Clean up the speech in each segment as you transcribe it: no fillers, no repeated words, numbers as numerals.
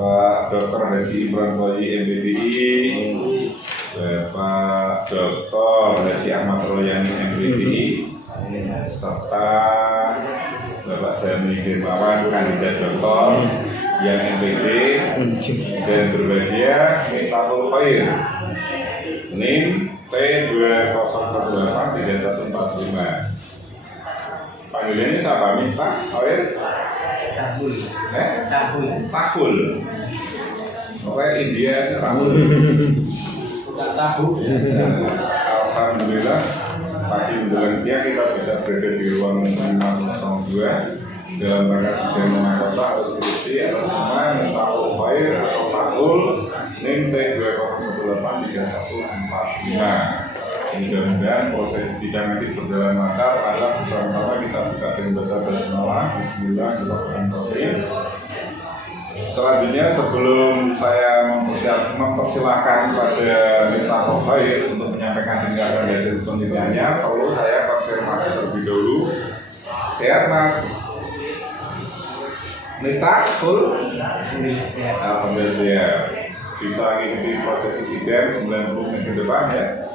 Bapak Dr. Haji Imran Toyi MPDI, Bapak Dr. Haji Ahmad Royani MPDI, serta Bapak Dami Firmawan kandidat doktor yang MPD, dan berbahagia Miftahul Khair NIM T20083145. Panggilannya siapa? Miftah Khair Tahul. Tahul. Pokoknya India Tahul. Bukan tahu. Alhamdulillah pagi menjelang siang kita bisa berada di ruang 502 dalam rangka sidang mahkota atau skripsi atas nama Miftahul Khair atau Tahul NIM T20083145. Mudah-mudahan proses sidang nanti berjalan lancar. Adalah bersama-sama kita buka dengan baca basmalah. Bismillahirrahmanirrahim. Selanjutnya sebelum saya mempersilahkan pada Miftahul Khair untuk menyampaikan tingkatan hasil penelitiannya, perlu saya konfirmasi terlebih dahulu. Sehat Mas Miftahul? Alhamdulillah sehat. Bisa mengikuti proses sidang 90 menit ke depan ya.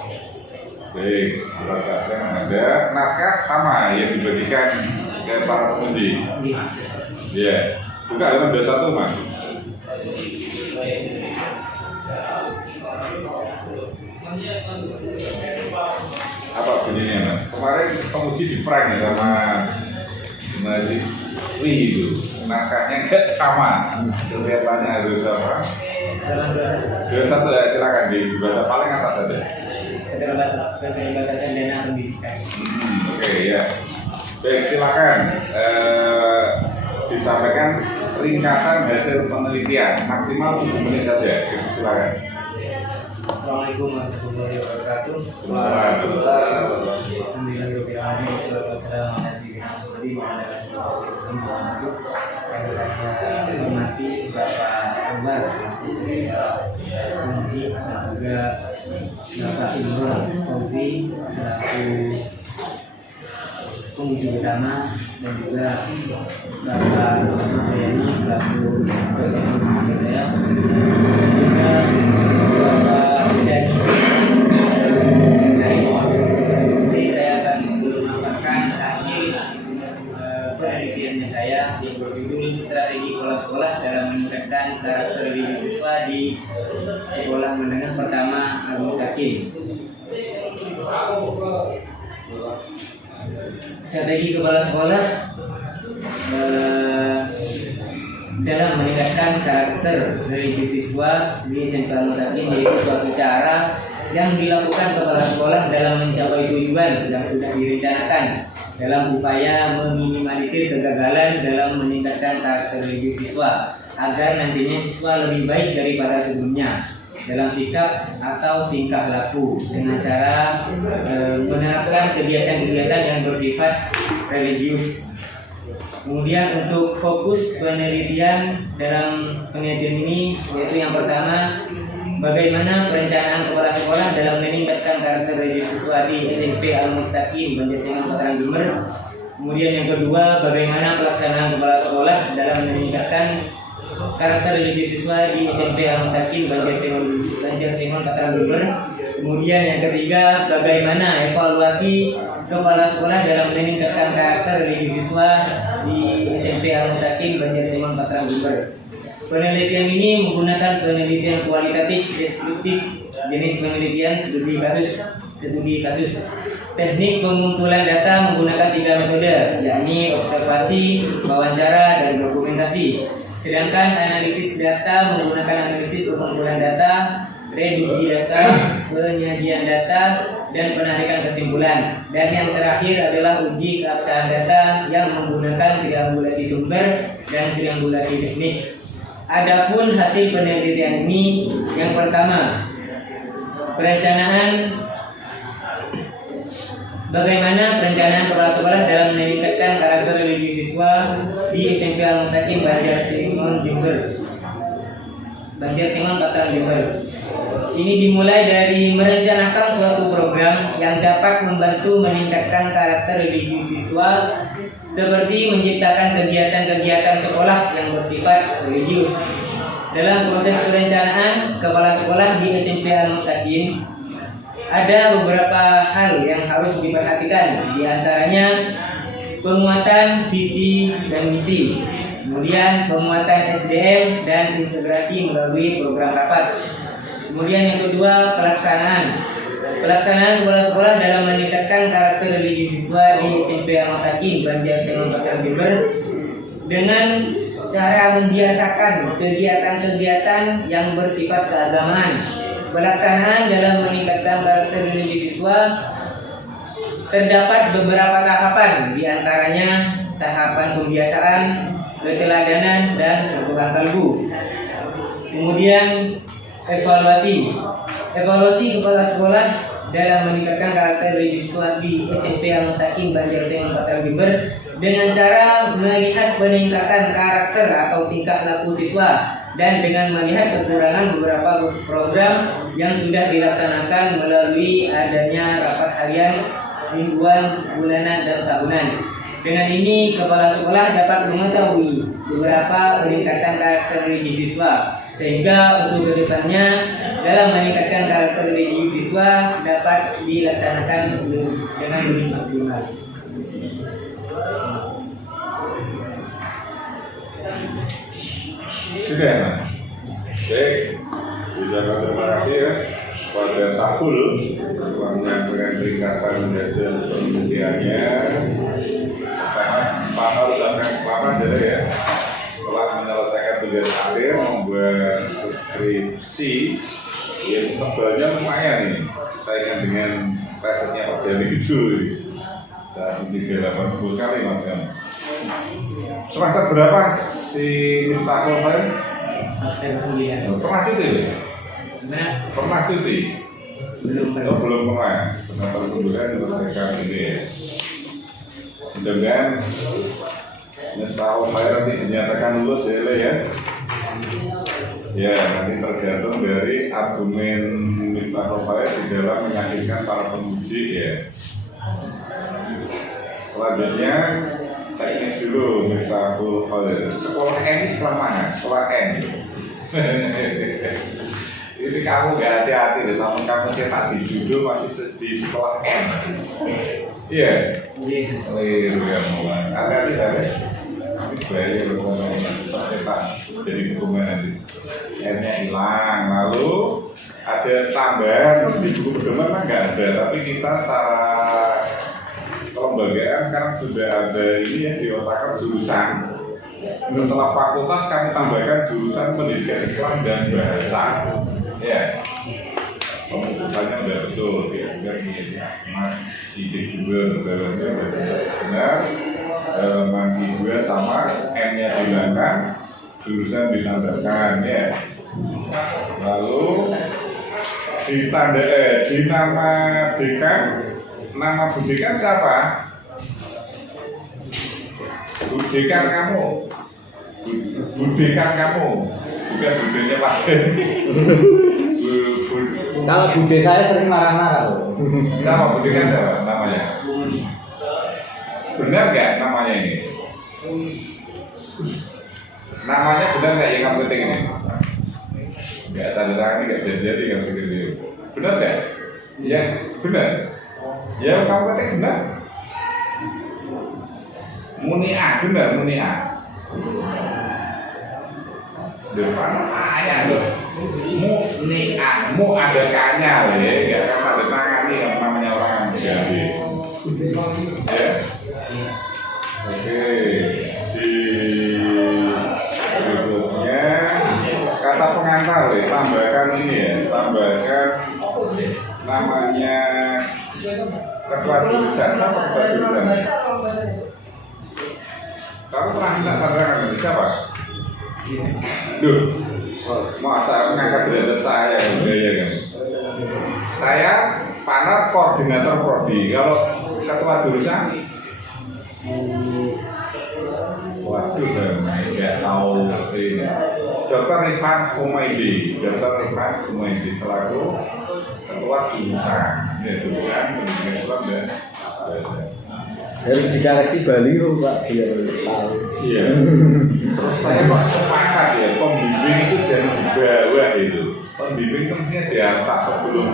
Baik, surat kajian ada, naskah sama yang dibagikan ke para pengundi. Ya, buka halaman 21 Mas. Apa bunyinya Mas? Kemarin penguji di prank ya sama Mas Wih itu, naskahnya enggak sama. Kelihatannya harus apa? 21 ya, silakan dibaca paling atas saja. Keterbatasan dana pendidikan. Oke ya. Baik, silakan disampaikan ringkasan hasil penelitian maksimal 7 menit saja. Silakan. Assalamualaikum warahmatullahi wabarakatuh. Alhamdulillahirobbilalamin. Wassalamualaikum warahmatullahi wabarakatuh. Yang saya hormati Bapak Anwar penguji dan juga Bapak Imran Fauzi selaku penguji utama dan juga Bapak Ahmad Royani selaku dosen penguji saya, juga Bapak Dani. Saya akan memaparkan hasil penelitiannya saya yang berjudul Strategi Kepala Sekolah dalam Meningkatkan Karakter Diri Siswa di Sekolah Menengah Pertama Al-Mutakin. Strategi kepala sekolah dalam meningkatkan karakter dari siswa di SMP Al-Mutakin yaitu suatu cara yang dilakukan kepala sekolah dalam mencapai tujuan yang sudah direncanakan dalam upaya meminimalisir kegagalan dalam meningkatkan karakter diri siswa agar nantinya siswa lebih baik daripada sebelumnya dalam sikap atau tingkah laku dengan cara menerapkan kegiatan-kegiatan yang bersifat religius. Kemudian untuk fokus penelitian dalam penelitian ini yaitu yang pertama, bagaimana perencanaan kepala sekolah dalam meningkatkan karakter diri siswa di SMP Al-Mutakin Banjarsingan Pataran Jember. Kemudian yang kedua, bagaimana pelaksanaan kepala sekolah dalam meningkatkan karakter diri siswa di SMP Al-Mutakin Banjarsingan Pataran Jember. Kemudian yang ketiga, bagaimana evaluasi kepala sekolah dalam meningkatkan karakter diri siswa di SMP Al-Mutakin Banjarsingan Pataran Jember. Penelitian ini menggunakan penelitian kualitatif deskriptif, jenis penelitian studi kasus. Teknik pengumpulan data menggunakan 3 metode, yakni observasi, wawancara, dan dokumentasi. Sedangkan analisis data menggunakan analisis pengumpulan data, reduksi data, penyajian data, dan penarikan kesimpulan. Dan yang terakhir adalah uji keabsahan data yang menggunakan triangulasi sumber dan triangulasi teknik. Adapun hasil penelitian ini, yang pertama, bagaimana perencanaan kepala sekolah dalam meningkatkan karakter diri siswa di SMP Al-Mutakin Banjarsingan Pataran Jember. Ini dimulai dari merencanakan suatu program yang dapat membantu meningkatkan karakter diri siswa, seperti menciptakan kegiatan-kegiatan sekolah yang bersifat religius. dalam proses perencanaan kepala sekolah di SMP Al-Muttaqin ada beberapa hal yang harus diperhatikan, di antaranya penguatan visi dan misi, kemudian penguatan SDM dan integrasi melalui program rapat. Kemudian yang kedua, pelaksanaan kepala sekolah dalam meningkatkan karakter religi siswa di SMP Al-Muttaqin Banjarmasin Kota Jember dengan cara membiasakan kegiatan-kegiatan yang bersifat keagamaan. Pelaksanaan dalam meningkatkan karakter religi siswa terdapat beberapa tahapan, di antaranya tahapan pembiasaan, keteladanan, dan sentuhan kalbu. Kemudian evaluasi kepala sekolah dalam meningkatkan karakter religi siswa di SMP Al-Muttaqin Banjarmasin Kota Jember dengan cara melihat peningkatan karakter atau tingkah laku siswa dan dengan melihat kekurangan beberapa program yang sudah dilaksanakan melalui adanya rapat harian, mingguan, bulanan, dan tahunan. Dengan ini, kepala sekolah dapat mengetahui beberapa peningkatan karakter religi siswa, sehingga untuk kedepannya dalam meningkatkan karakter religi siswa dapat dilaksanakan dengan lebih maksimal. Sudah, baik. Ucapkan terima kasih ya pada Sahul telah menyampaikan peringatan hasil penelitiannya. Panel dan kelapa jadi ya telah menyelesaikan tugas akhir membuat skripsi yang tebalnya lumayan nih, saingan dengan tesnya Pak Dari gitu. Dan 380 kali Mas Yam. Semester berapa si Miftahul Khair? Semester 9. Pernah cuti? Gimana? Pernah cuti? Belum. Belum pernah. Semester 9 menyelesaikan ini ya. Dengan Miftahul Khair nanti dinyatakan lulus ya Le ya. Ya, nanti tergantung dari argumen Miftahul Khair di dalam meyakinkan para pemuji ya. Selanjutnya teknis dulu Miftahul Khair. Sekolah N ini sekolah mana? Sekolah N. Ini kamu gak hati-hati deh sama kamu cetak di judul masih di sekolah N. Iya. Keliru ya mulai. Hati-hati deh. Ini bayar cetak jadi dokumen nanti. N-nya hilang. Lalu ada tambahan di buku pedoman kan nggak ada, tapi kita secara kelembagaan sekarang sudah ada ini yang diotakkan jurusan. Setelah fakultas kami tambahkan jurusan pendidikan Islam dan bahasa. Ya, pemutusannya sudah betul. Ya, Mas ide juga dalamnya benar. Mas juga sama N-nya dihilangkan, jurusan ditambahkan. Ya, lalu di nama dekan. Nama budekan siapa? Budekan kamu. Budekan kamu. Bukan budenya Pak. Kalau bude saya sering marah-marah. Siapa budekan siapa namanya? Benar nggak namanya ini? Namanya benar nggak yang kamu ketik ini? Nggak tanda tangan nggak jadi nggak bisa gitu. Benar nggak? Ya benar. Ya kamu ketik benar. Munia benar Munia. Depan ayah loh. Munia, mu ada kanya loh ya, nggak kan tanda tangan nih yang namanya orang jadi. Ya. Oke. Di berikutnya kata pengantar ya, tambahkan ini ya, tambahkan namanya ketua jurusan apa ketua jurusan? Kamu pernah minta tantangan dari siapa? Duh, masa mengangkat derajat saya ya kan? Saya panel koordinator prodi. Kalau ketua jurusan, waduh, nggak tahu ini. Dr. Rifan Humaydi, selaku ketua jurusan. Ya, jurusan pendidikan Islam dan bahasa. Harus dikasih baliho Pak biar tahu. Iya. Terus saya kok sepakat ya, pembimbing itu jangan itu. Pembimbing itu mestinya diantar sebelum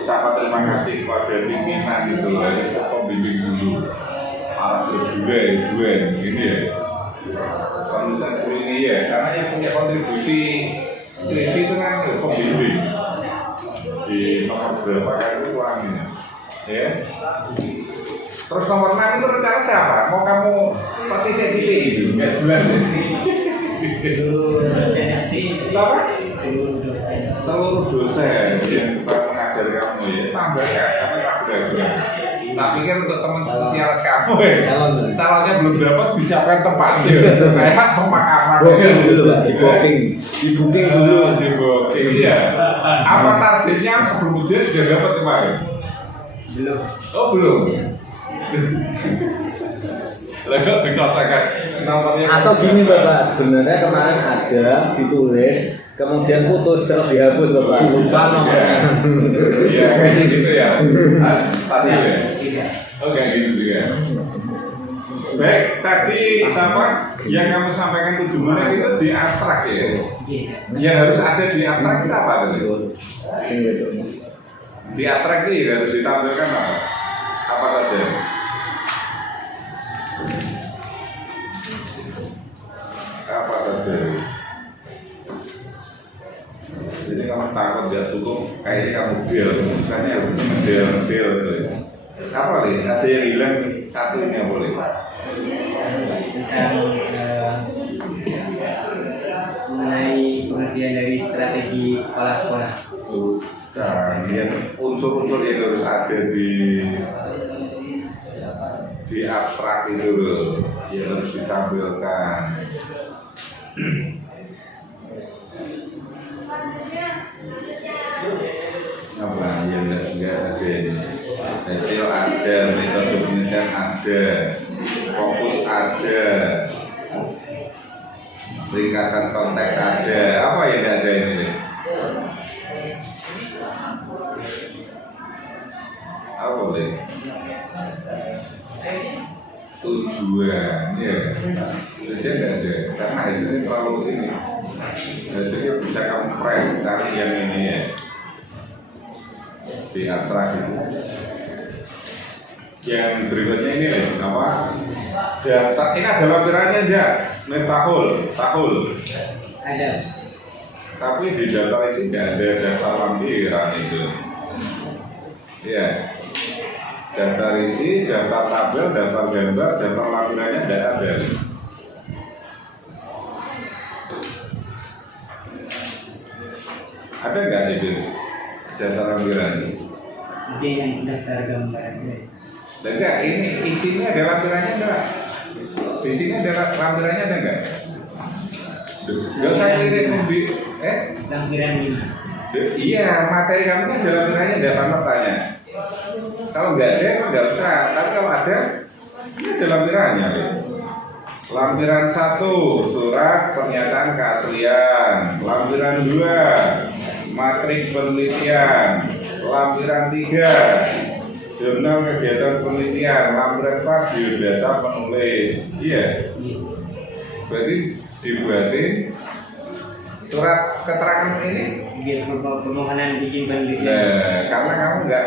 ucapan terima kasih kepada pimpinan gitu loh. Itu pembimbing dulu. Arah berdua ini ya. Penulisan ini ya, karena yang punya kontribusi skripsi itu kan pembimbing. Di nomor berapa kan itu uangnya, ya. Terus nomor 6 itu rencana siapa? Mau kamu titik-titik itu? Nggak jelas ya. Seluruh dosen nanti. Siapa? Seluruh dosen. Seluruh dosen yang kita mengajar kamu ya. Tambah ya, kamu tak belajar. Tapi kan untuk teman sosialis kamu ya, calonnya belum dapat disiapkan tempatnya. Kayak pemakaman. Booking dulu Pak, di booking dulu. Di booking, iya. Apa targetnya sebelum ujian sudah dapat kemarin? Belum. Oh belum. Lalu dikatakan nomornya. Atau gini Bapak, sebenarnya kemarin ada ditulis, kemudian putus terus dihapus Bapak. Lupa nomornya. Iya, kayak gitu ya. Tadi ya. Iya. Oke, gitu juga. Baik, tadi apa yang kamu sampaikan tujuannya itu di abstrak ya. Iya. Yang harus ada di abstrak itu apa tadi? Sing gitu. Di abstrak itu harus ditampilkan apa? Apa saja? Apa saja? Jadi kamu takut dia cukup, kayaknya kamu deal, misalnya harus deal gitu ya. Apa nih? Ada yang hilang satu ini yang boleh. Tentang mengenai pengertian dari strategi kepala sekolah. Kemudian unsur-unsur yang harus ada di abstrak itu loh, yang harus ditampilkan. Apa yang enggak ada ini? Hasil ada, metode penelitian ada, fokus ada, ringkasan konteks ada. Apa yang enggak ada ini? Apa boleh? Tujuan, ya. Tujuan enggak ada, karena hasilnya terlalu ini. Hasilnya bisa kamu press, cari yang ini ya. Di abstrak itu. Yang berikutnya ini nih, apa? Daftar ini ada lampirannya enggak? Tahul. Ada. Tapi di daftar isi tidak ada daftar lampiran itu. Iya. Daftar isi, daftar tabel, daftar gambar, daftar lampirannya tidak ada. Ada nggak itu daftar lampiran? Mungkin yang daftar gambar ada. Enggak, ini isinya ada lampirannya enggak? Di sini ada lampirannya ada enggak? Enggak usah kirim di Lampiran 5. Iya, materi kamu kan ada lampirannya, ada apa tanya. Kalau enggak ada, enggak usah. Tapi kalau ada, ini ada lampirannya. Lampiran 1, surat pernyataan keaslian. Lampiran 2, matrik penelitian. Lampiran 3, jurnal kegiatan penelitian. Lampiran 4, biodata penulis. Iya. Berarti dibuatin surat keterangan ini. Biar permohonan izin penelitian. Nah, karena kamu nggak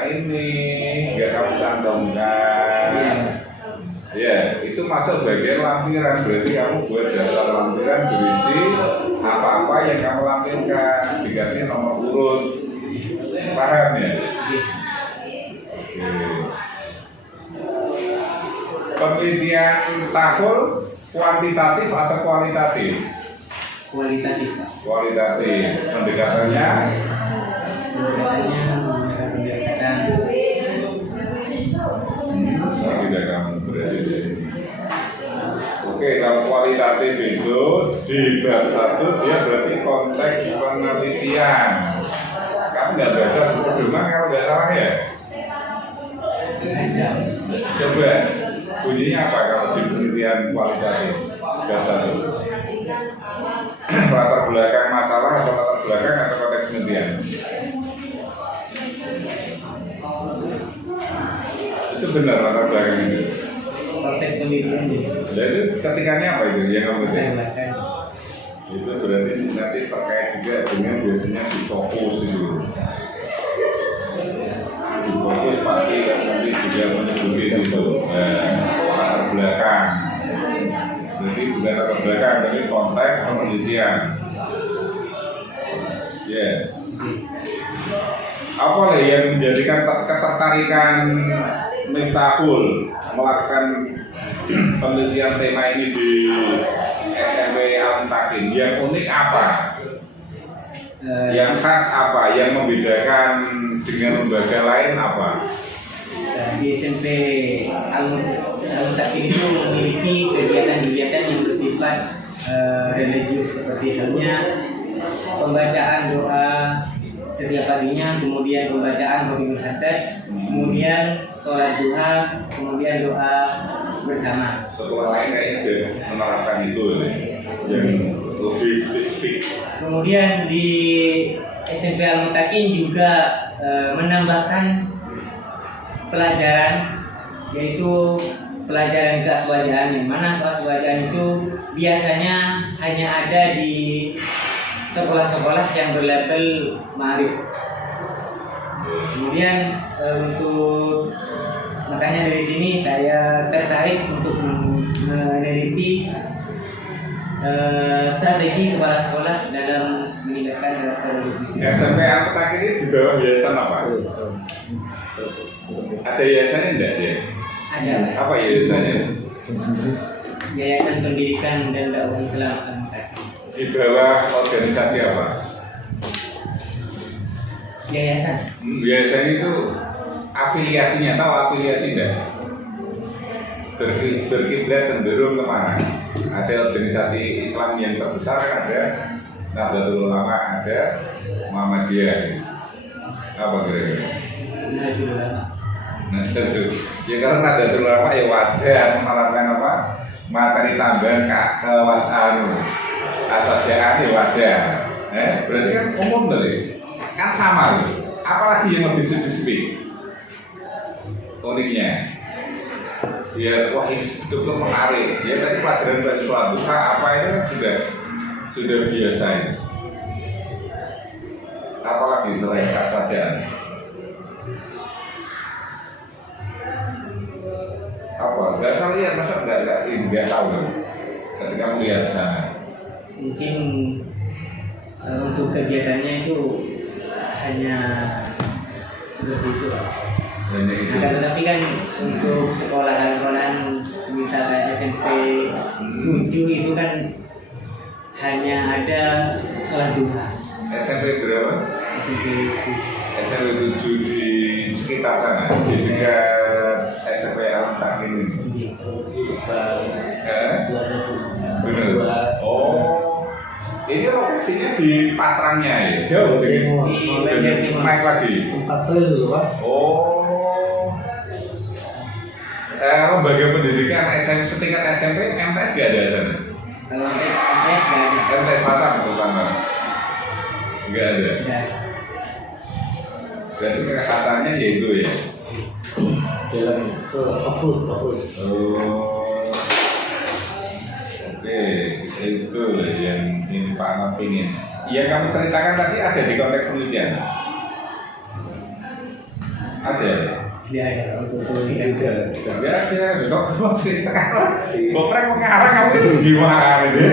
kamu cantumkan. Iya. Ya, itu masuk bagian lampiran. Berarti kamu buat daftar lampiran berisi apa-apa yang kamu lampirkan, dikasih nomor urut. Paham ya? Iya. Penelitian tahun kuantitatif atau kualitatif? Kualitatif, Pak. Kualitatif. Pendekatannya Pendekatannya menggunakan pendekatan tidak kamu berada di sini. Oke, kalau kualitatif itu di bab 1 dia berarti konteks penelitian. Kamu nggak baca buku pedoman kalau nggak salah ya? Coba bunyinya apa kalau di penelitian kualitatif bab 1? Latar belakang masalah atau latar belakang atau konteks penelitian? Itu benar latar belakang itu. konteks penelitian. Jadi ketikanya apa itu yang kamu baca? Menambahkan Itu berarti nanti terkait juga dengan biasanya di fokus itu. Di fokus pasti nanti juga menyebutkan itu latar belakang. Jadi bukan latar belakang, tapi konteks penelitian. Ya. Apa yang menjadikan ketertarikan Miftahul melakukan penelitian tema ini di SMP Al-Mutakin? Yang unik apa? Yang khas apa? Yang membedakan dengan lembaga lain apa? Di SMP Al-Mutakin itu memiliki kegiatan-kegiatan yang bersifat religius, seperti halnya pembacaan doa setiap harinya, kemudian pembacaan Qur'anul Haddad, kemudian sholat duha, kemudian doa bersama. Sekolah lain kayaknya sudah menerapkan itu yang lebih spesifik. Kemudian di SMP Al-Mutakin juga menambahkan pelajaran, yaitu pelajaran keaswajaan, yang mana keaswajaan itu biasanya hanya ada di sekolah-sekolah yang berlabel ma'arif. Kemudian untuk makanya dari sini saya tertarik untuk meneliti strategi kepala sekolah dalam meningkatkan karakter revisi. SMP Al-Mutakin ini di bawah yayasan apa? Ada yayasannya enggak dia? Ada. Apa yayasannya? Yayasan Pendidikan dan Dakwah Islam Al-Mutakin. Di bawah organisasi apa? Yayasan. Yayasan itu afiliasinya, tahu afiliasi enggak? Berkiblat cenderung kemana? Ada organisasi Islam yang terbesar kan ada Nahdlatul Ulama, ada Muhammadiyah. Apa kira-kira? Nahdlatul Ulama. Ya kalau Nahdlatul Ulama ya wajar menerapkan apa? Materi tambahan kewasaan asal-asal ya wajar. Berarti kan umum tadi. Kan sama loh. Apalagi yang lebih spesifik uniknya. Ya wah ini cukup menarik. Ya tadi pelajaran sholat duha apa itu kan sudah biasa ini. Apalagi selain kasajaan. Apa? Gak usah lihat, masa nggak tahu kan? Ketika melihat sana. Mungkin untuk kegiatannya itu hanya seperti itu. Hanya itu. Nah, tetapi kan untuk sekolahan-sekolahan semisal kayak SMP 7 itu kan hanya ada sholat duha. SMP berapa? SMP 7. SMP 7 di sekitar sana. Di dekat SMP Al-Mutakin ini. Benar. Oh. Ini lokasinya di Patrangnya ya? Jauh Di Banjartimur. Naik lagi? 4 triliun dulu Pak. Oh. Lembaga pendidikan setingkat SMP, MTS gak ada sana? Kalau MTS nggak ada. MTS Selatan terutama? Gak ada? Ya. Berarti kekhasannya yaitu ya? Jalan ke Afud. Oh. Oke, itu yang ini Pak Ahmad pingin. Yang kamu ceritakan tadi ada di konteks penelitian? Ada? Tidak ada untuk pendidikan. Tidak ada. Kok kamu ceritakan? Boprek mengarang kamu itu gimana ini?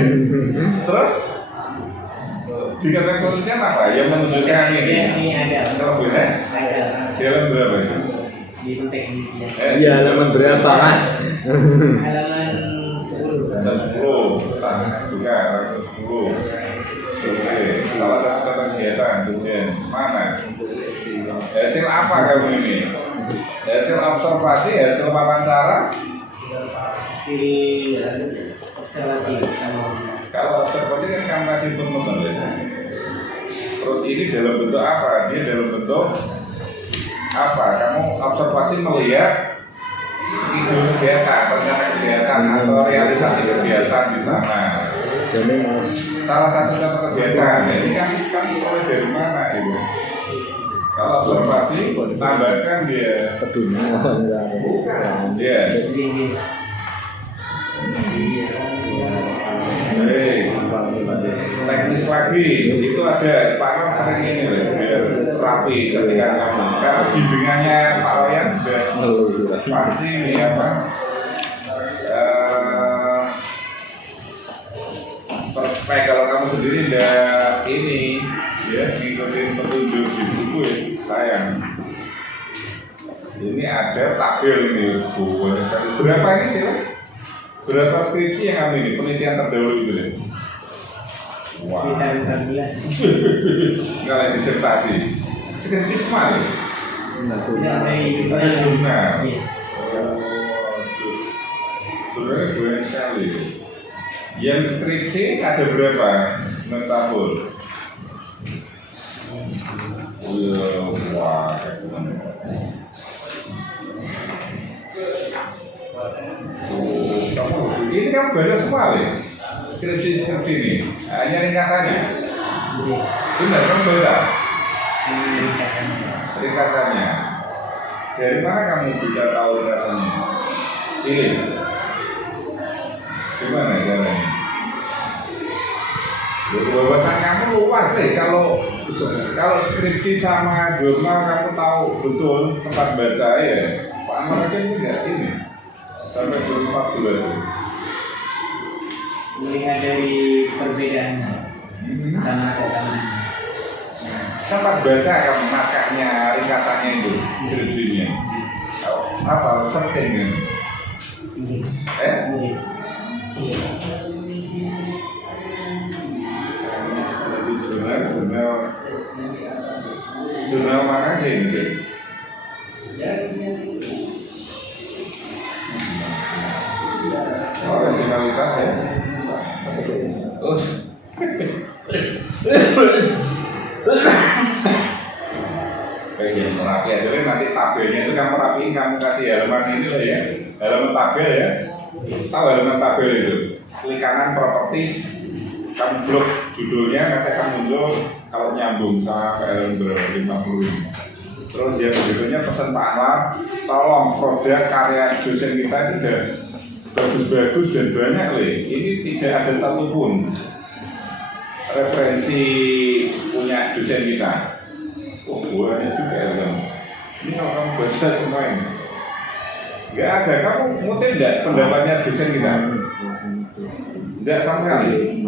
Terus? Di konteks penelitian apa? Yang menunjukkan ini? Ini ada. Kelebihan? Ada. Di halaman berapa itu? Di penelitian. Iya, halaman berapa Mas? Halaman 10. Dan 10, tangan juga 10. Oke, salah satu kegiatan tujuan mana? Hasil apa kamu ini? Hasil observasi, hasil wawancara? Hasil observasi sama. Kalau observasi kan kamu kasih teman-teman ya. Terus ini dalam bentuk apa? Dia dalam bentuk apa? Kamu observasi melihat itu kegiatan, ternyata kegiatan atau realisasi kegiatan di sana. Jadi Mas, Salah satu contoh kegiatan, ini kan mulai dari mana itu? Kalau observasi, tambahkan dia pedulian bukan, dia. Jadi Hei, teknis lagi itu ada Pak Ram sering ini loh, biar rapi ketika kamu karena bimbingannya Pak Wayan sudah pasti ini apa kalau kamu sendiri tidak ini ya ngikutin petunjuk di buku ya sayang. Ini ada tabel ini buku berapa ini sih? Berapa skripsi yang kamu ini penelitian terdahulu itu deh? Wah. Sekitar 14. Enggak lagi disertasi. Skripsi semua ya? Dari jurnal. Iya. Sebenarnya banyak sekali. Yang skripsi ada berapa? Mentabur. Wah, ini kamu baca semua ya? Skripsi ini hanya ringkasannya. Benar kamu baca? Ringkasannya. Dari mana kamu bisa tahu ringkasannya? Ini. Gimana caranya? Wawasan kamu luas deh kalau skripsi sama jurnal kamu tahu betul sempat baca ya. Pak Amar aja enggak ini sampai 2014. Melihat dari perbedaan sama sama. Sempat baca kamu naskahnya, ringkasannya itu, skripsinya. Apa searching kan? Jurnal mana sih ini? Oh, rasionalitas ya. Oh. Bagian merapi aja nanti tabelnya itu kamu rapiin, kamu kasih halaman ini loh ya, halaman tabel ya. Tahu halaman tabel itu? Klik kanan properties, kamu blok judulnya, nanti akan muncul kalau nyambung sama halaman berapa 50 ini. Terus yang berikutnya pesan Pak Anwar, tolong produk karya dosen kita itu udah bagus-bagus dan banyak loh. Ini tidak ada satupun referensi punya dosen kita. Oh, banyak juga ya. Ini kalau kamu baca semua ini, nggak ada. Kamu ngutip nggak pendapatnya dosen kita? Nggak sama sekali.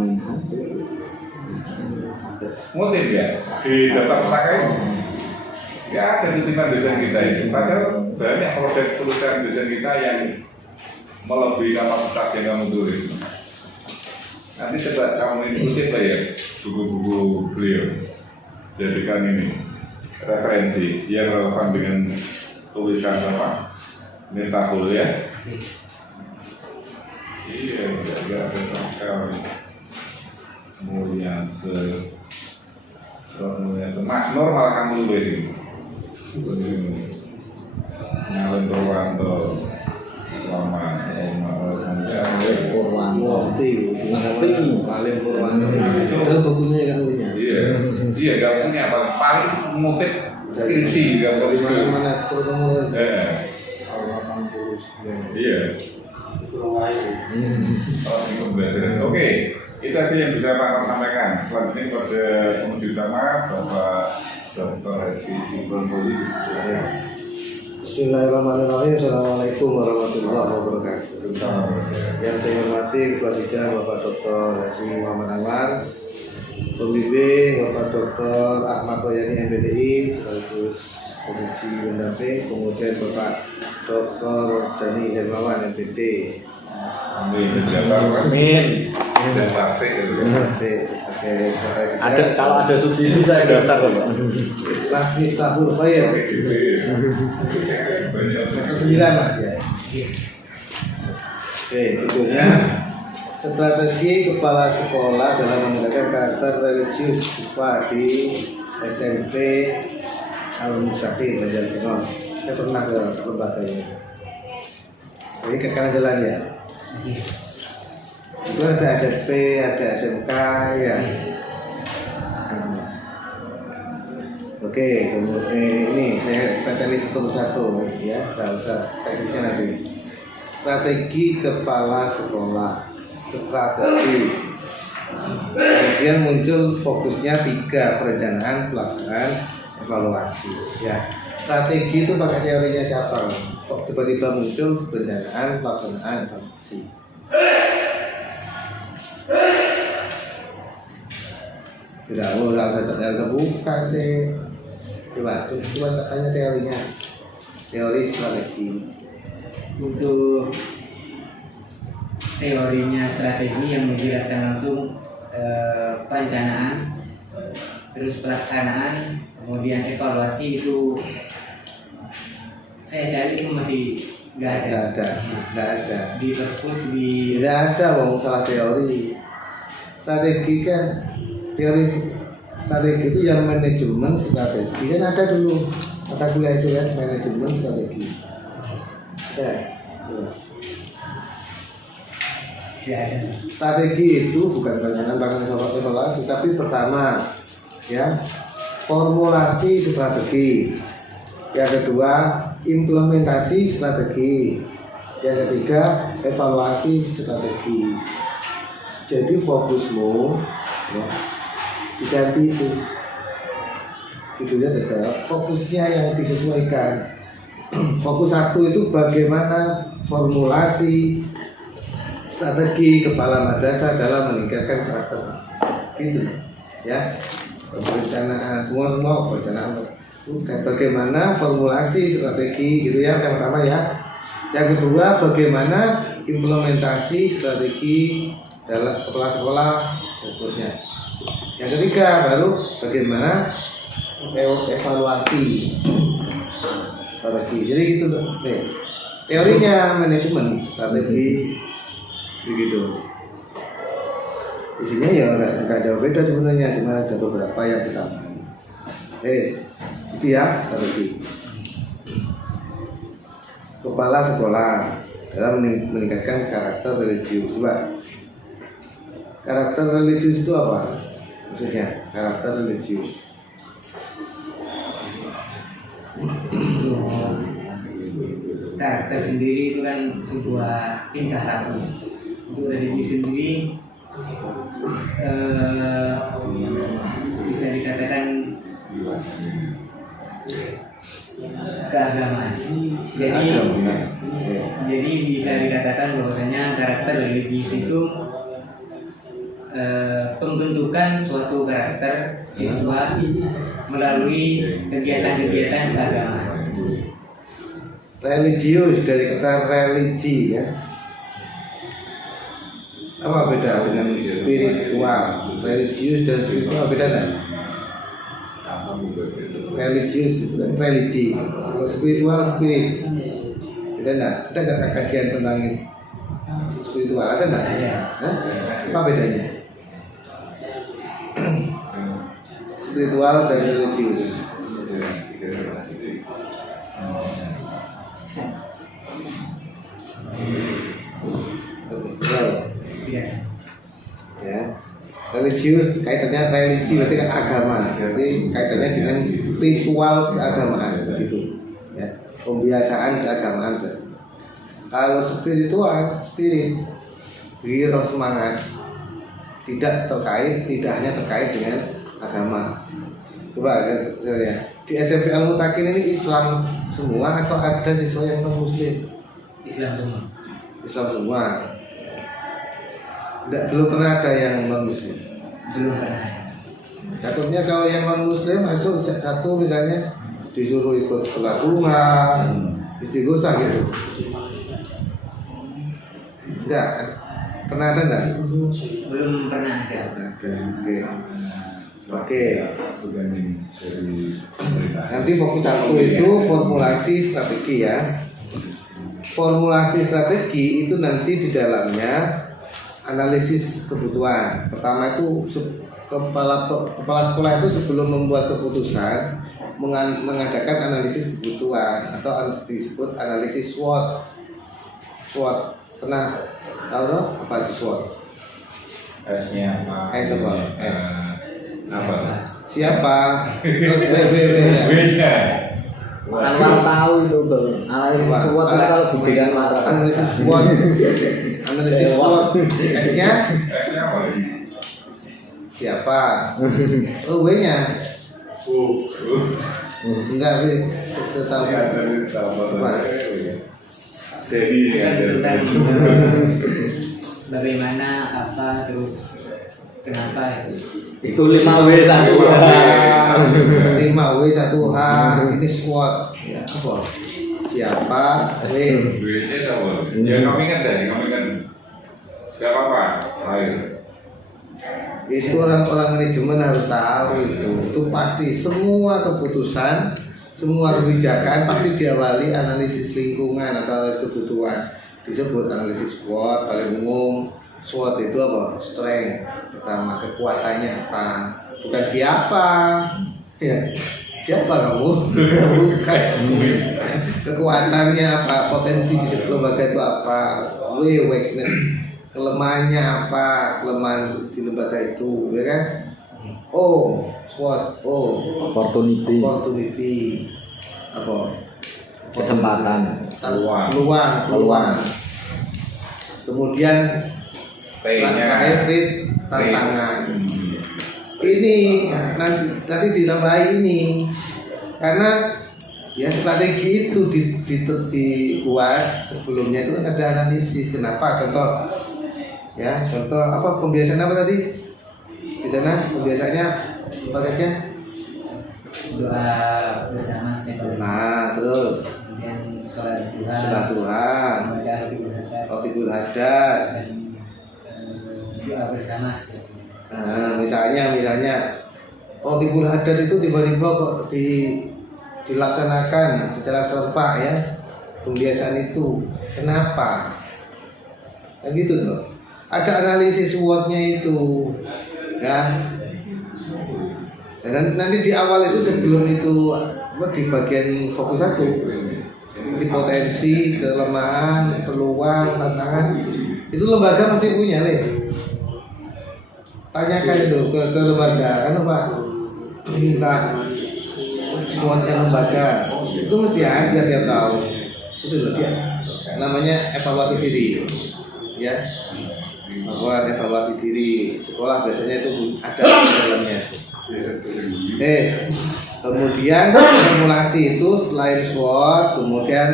Ngutip nggak di daftar pustaka ini? Nggak ada kutipan dosen kita ini. Padahal banyak produk tulisan dosen kita yang melebihi kapasitas yang kamu tulis. Nanti coba kamu ikutin lah ya buku-buku beliau, jadikan ini referensi yang relevan dengan tulisan apa Miftahul ya. Iya, enggak ada sama sekali. Mulyase Mas Nur malah kamu tulis ini. Nyalin Purwanto lama paling Purwanto itu bukunya yang punya. Iya gak punya paling ngutip skripsi gak tulis mana terutama iya. Oke, itu aja yang bisa Pak sampaikan. Selanjutnya pada pengunjung utama Bapak Dr. Haji Ibrahim Poli. Bismillahirrahmanirrahim. Assalamualaikum warahmatullahi wabarakatuh. Yang saya hormati Ketua Sidang Bapak Dr. Haji Muhammad Anwar, Pembimbing Bapak Dr. Ahmad Wayani MPDI sekaligus Komisi Pendamping, kemudian Bapak Dr. Dhani Hermawan MPD. Amin. Ada kalau ada subsidi saya daftar Pak. Lagi tahun khair. 9 Mas ya. Oke, judulnya strategi kepala sekolah dalam menggunakan karakter religius siswa di SMP Al-Mustaqim Banjarmasin. Saya pernah ke lembaga ini. Jadi ke kanan jalan ya. Itu ada SMP, ada SMK ya. Oke, kemudian ini saya peteli satu persatu ya, nggak usah teknisnya nanti. Strategi kepala sekolah, strategi Kemudian muncul fokusnya 3, perencanaan, pelaksanaan, evaluasi. Ya, strategi itu pakai teorinya siapa? Kok tiba-tiba muncul perencanaan, pelaksanaan, evaluasi? Tidak usah buka sih. Coba tanya teorinya. Teori strategi. Untuk teorinya strategi yang menjelaskan langsung perencanaan, terus pelaksanaan, kemudian evaluasi itu saya cari itu masih nggak ada. Di perpus di Tidak ada salah teori. Strategi kan teori strategi itu yang manajemen strategi kan ada dulu mata kuliah itu kan manajemen strategi. Ya. tidak ada. Strategi itu bukan perencanaan bahkan evaluasi, tapi pertama ya formulasi strategi, yang kedua implementasi strategi, yang ketiga evaluasi strategi. Jadi fokusmu ya, diganti itu judulnya tetap fokusnya yang disesuaikan. Fokus 1 itu bagaimana formulasi strategi kepala madrasah dalam meningkatkan karakter, gitu ya. Perencanaan semua perencanaan bukan bagaimana formulasi strategi gitu ya, yang pertama ya. Yang kedua bagaimana implementasi strategi dalam kepala sekolah dan seterusnya. Yang ketiga baru bagaimana evaluasi strategi. Jadi gitu nih teorinya manajemen strategi begitu. Isinya ya nggak ada beda sebenarnya, cuma ada beberapa yang ditambahin. Itu ya strategi. Kepala sekolah dalam meningkatkan karakter religius. Coba karakter religius itu apa? Maksudnya karakter religius. Karakter sendiri itu kan sebuah tingkah laku. Untuk religi sendiri bisa dikatakan keagamaan. Jadi bisa dikatakan bahwasanya karakter religius itu pembentukan suatu karakter siswa melalui kegiatan-kegiatan keagamaan. Religius dari kata religi ya. Apa beda dengan spiritual? Religius dan spiritual beda enggak? Religius itu kan religi. Kalau spiritual spirit. Beda enggak? Ada enggak kajian tentang spiritual? Ada enggak? Hah? Apa bedanya? Spiritual dan religius. Ya, religius kaitannya religi berarti kan agama, berarti kaitannya dengan ritual keagamaan begitu. Ya, pembiasaan keagamaan berarti. Kalau spiritual, spirit, hero semangat, tidak hanya terkait dengan agama. Coba saya lihat di SMP Al-Mutakin ini Islam semua atau ada siswa yang non Muslim? Islam semua. Islam semua. Belum pernah ada yang non Muslim. Belum pernah. Takutnya kalau yang non Muslim masuk satu misalnya disuruh ikut sholat duha, istighosah gitu. Enggak kan? Pernah ada enggak? Belum pernah ada. Oke. Nanti fokus 1 itu formulasi strategi ya. Formulasi strategi itu nanti di dalamnya analisis kebutuhan. Pertama itu kepala sekolah itu sebelum membuat keputusan mengadakan analisis kebutuhan atau disebut analisis SWOT. SWOT pernah tahu dong apa itu SWOT? S-nya apa? S apa? S. Apa? Siapa? Terus B ya. B-nya. Anwar tahu itu tuh. Analisis SWOT itu kalau di bidang marah. Analisis SWOT. Analisis SWOT. S-nya S-nya apa? siapa? Oh, W-nya. Enggak, setahu Ya, dari sama Apa? Jadi ya, Tentang dari bagaimana, apa, terus kenapa Itu 5W 1H. 5W 1H ini SWOT ya apa? Siapa? W. duitnya sama. Ya kamu ingat deh, kamu ingat siapa Pak? Ayo. Itu orang-orang manajemen harus tahu itu pasti semua keputusan, semua kebijakan pasti diawali analisis lingkungan atau analisis kebutuhan. Disebut analisis SWOT paling umum. SWOT itu apa? Strength pertama, kekuatannya apa? Bukan siapa, ya siapa kamu? Bukan. Kekuatannya apa? Potensi di sebuah lembaga itu apa? Weakness, kelemahannya apa? Kelemahan di lembaga itu, ya kan? Oh, SWOT, Opportunity. apa? Kesempatan. Peluang. Kemudian T-nya. tantangan. Ini nanti ditambahi ini karena ya strategi itu dibuat sebelumnya itu ada analisis. Kenapa? Contoh apa pembiasaan apa tadi di sana pembiasaannya apa saja? doa bersama setiap hari. Nah terus Kemudian sholat Tuhan, membaca Rabbul Hadad. dan doa bersama setiap hari. Nah, misalnya Rabbul Hadad itu tiba-tiba kok dilaksanakan secara serempak ya pembiasaan itu. Kenapa? Kan gitu tuh. Ada analisis SWOT-nya itu, ya. Dan nanti di awal itu sebelum itu di bagian fokus satu, di potensi, kelemahan, peluang, tantangan itu lembaga mesti punya nih. Tanyakan itu ke lembaga, kan Pak minta SWOT-nya lembaga itu mesti ada tiap tahun. Itu loh dia namanya evaluasi diri, ya. Evaluasi diri sekolah biasanya itu ada di dalamnya. Kemudian formulasi itu selain SWOT, kemudian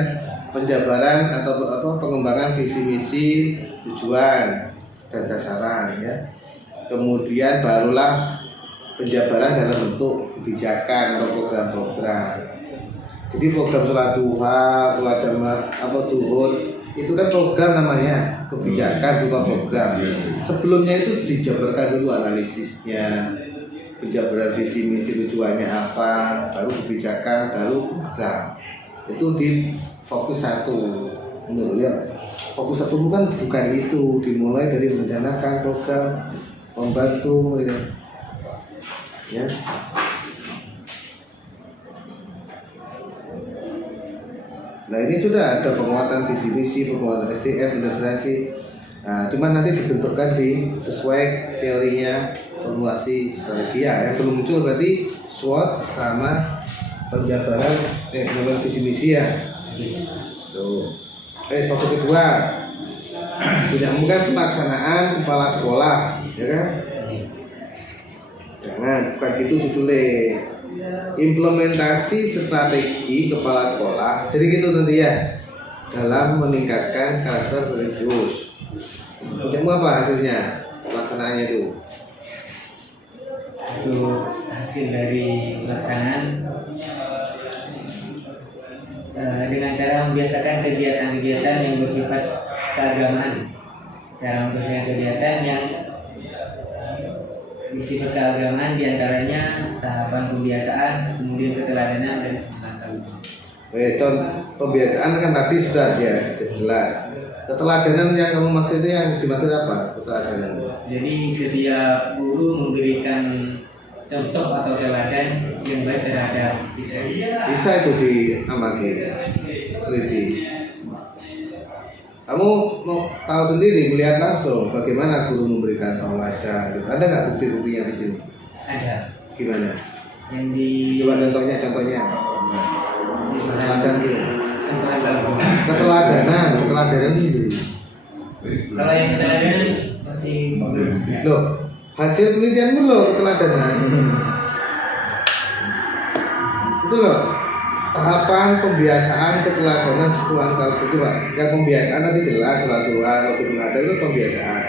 penjabaran atau pengembangan visi misi, tujuan dan sasaran ya. Kemudian barulah penjabaran dalam bentuk kebijakan atau program-program. Jadi program sholat duha, sholat jamaah duhur itu kan program namanya, kebijakan berupa program. Sebelumnya itu dijabarkan dulu analisisnya, penjabaran visi misi tujuannya apa, baru kebijakan, baru program. Itu di fokus satu, menurut ya. Fokus satu bukan itu, dimulai dari merencanakan program, membantu, ya. Nah ini sudah ada penguatan visi misi, penguatan SDM, integrasi. Nah, cuman nanti dibentukkan sesuai teorinya formulasi strategi ya. Yang belum muncul berarti SWOT sama penjabaran pengembangan visi misi ya. Tuh. Fokus kedua, tidak mungkin pelaksanaan kepala sekolah, ya kan? Jangan, bukan gitu judulnya. Implementasi strategi kepala sekolah. Jadi gitu nanti ya, dalam meningkatkan karakter religius. Kamu apa hasilnya? Pelaksanaannya itu? Untuk hasil dari pelaksanaan dengan cara membiasakan kegiatan-kegiatan yang bersifat keagamaan. Cara membiasakan kegiatan yang bersifat keagamaan diantaranya tahapan pembiasaan, kemudian keteladanan dan pengetahuan. Pembiasaan kan tadi sudah ya jelas. Keteladanan yang kamu maksud itu yang dimaksud apa? Keteladanan. Jadi setiap guru memberikan contoh atau teladan yang baik terhadap siswa. Bisa itu diamati, teliti. Kamu mau tahu sendiri, melihat langsung bagaimana guru memberikan teladan. Ada nggak bukti-buktinya di sini? Ada. Gimana? Yang di Coba contohnya. Teladan itu. Keteladanan itu. Kalau yang teladan masih belum. Loh, hasil penelitianmu loh keteladanan. Itu loh tahapan pembiasaan keteladanan sentuhan kalbu itu Pak. Yang pembiasaan tadi jelas sholat duha, waktu beradat itu pembiasaan.